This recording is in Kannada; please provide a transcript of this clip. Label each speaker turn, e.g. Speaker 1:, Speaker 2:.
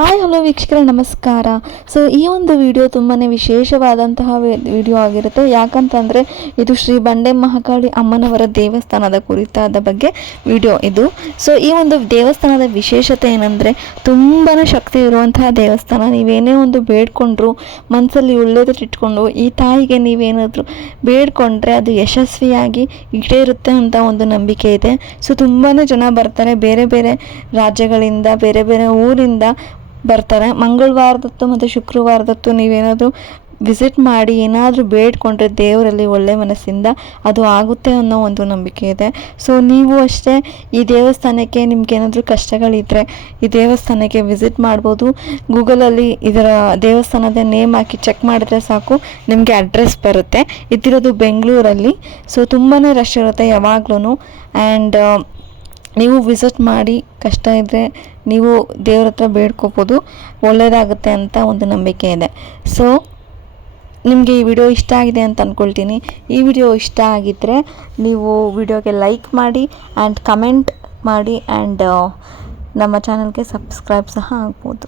Speaker 1: ಹಾಯ್, ಹಲೋ ವೀಕ್ಷಕರ, ನಮಸ್ಕಾರ. ಸೊ ಈ ಒಂದು ವಿಡಿಯೋ ತುಂಬಾ ವಿಶೇಷವಾದಂತಹ ವಿಡಿಯೋ ಆಗಿರುತ್ತೆ. ಯಾಕಂತಂದರೆ, ಇದು ಶ್ರೀ ಬಂಡೆ ಮಹಾಕಾಳಿ ಅಮ್ಮನವರ ದೇವಸ್ಥಾನದ ಕುರಿತಾದ ಬಗ್ಗೆ ವಿಡಿಯೋ ಇದು. ಸೊ ಈ ಒಂದು ದೇವಸ್ಥಾನದ ವಿಶೇಷತೆ ಏನಂದರೆ ತುಂಬಾ ಶಕ್ತಿ ಇರುವಂತಹ ದೇವಸ್ಥಾನ. ನೀವೇನೇ ಒಂದು ಬೇಡ್ಕೊಂಡ್ರು ಮನಸ್ಸಲ್ಲಿ ಒಳ್ಳೇದಿಟ್ಕೊಂಡು ಈ ತಾಯಿಗೆ ನೀವೇನಾದರೂ ಬೇಡ್ಕೊಂಡ್ರೆ ಅದು ಯಶಸ್ವಿಯಾಗಿ ಈಡೇರುತ್ತೆ ಅಂತ ಒಂದು ನಂಬಿಕೆ ಇದೆ. ಸೊ ತುಂಬಾ ಜನ ಬರ್ತಾರೆ. ಬೇರೆ ಬೇರೆ ರಾಜ್ಯಗಳಿಂದ, ಬೇರೆ ಬೇರೆ ಊರಿಂದ ಬರ್ತಾರೆ. ಮಂಗಳವಾರದತ್ತು ಮತ್ತು ಶುಕ್ರವಾರದತ್ತು ನೀವೇನಾದರೂ ವಿಸಿಟ್ ಮಾಡಿ ಏನಾದರೂ ಬೇಡ್ಕೊಂಡ್ರೆ ದೇವರಲ್ಲಿ ಒಳ್ಳೆ ಮನಸ್ಸಿಂದ ಅದು ಆಗುತ್ತೆ ಅನ್ನೋ ಒಂದು ನಂಬಿಕೆ ಇದೆ. ಸೊ ನೀವು ಅಷ್ಟೇ ಈ ದೇವಸ್ಥಾನಕ್ಕೆ ನಿಮ್ಗೆ ಏನಾದರೂ ಕಷ್ಟಗಳಿದ್ದರೆ ಈ ದೇವಸ್ಥಾನಕ್ಕೆ ವಿಸಿಟ್ ಮಾಡ್ಬೋದು. ಗೂಗಲಲ್ಲಿ ಇದರ ದೇವಸ್ಥಾನದ ನೇಮ್ ಹಾಕಿ ಚೆಕ್ ಮಾಡಿದ್ರೆ ಸಾಕು, ನಿಮಗೆ ಅಡ್ರೆಸ್ ಬರುತ್ತೆ. ಇದ್ದಿರೋದು ಬೆಂಗಳೂರಲ್ಲಿ. ಸೊ ತುಂಬಾ ರಶ್ ಇರುತ್ತೆ ಯಾವಾಗ್ಲೂ ಆ್ಯಂಡ್ ನೀವು ವಿಸಿಟ್ ಮಾಡಿ ಕಷ್ಟ ಇದ್ದರೆ ನೀವು ದೇವ್ರ ಹತ್ರ ಬೇಡ್ಕೋಬೋದು ಒಳ್ಳೆಯದಾಗುತ್ತೆ ಅಂತ ಒಂದು ನಂಬಿಕೆ ಇದೆ. ಸೊ ನಿಮಗೆ ಈ ವಿಡಿಯೋ ಇಷ್ಟ ಆಗಿದೆ ಅಂತ ಅಂದ್ಕೊಳ್ತೀನಿ ಈ ವಿಡಿಯೋ ಇಷ್ಟ ಆಗಿದ್ದರೆ ನೀವು ವಿಡಿಯೋಗೆ ಲೈಕ್ ಮಾಡಿ ಆ್ಯಂಡ್ ಕಮೆಂಟ್ ಮಾಡಿ ಆ್ಯಂಡ್ ನಮ್ಮ ಚಾನಲ್ಗೆ ಸಬ್ಸ್ಕ್ರೈಬ್ ಸಹ ಆಗ್ಬೋದು.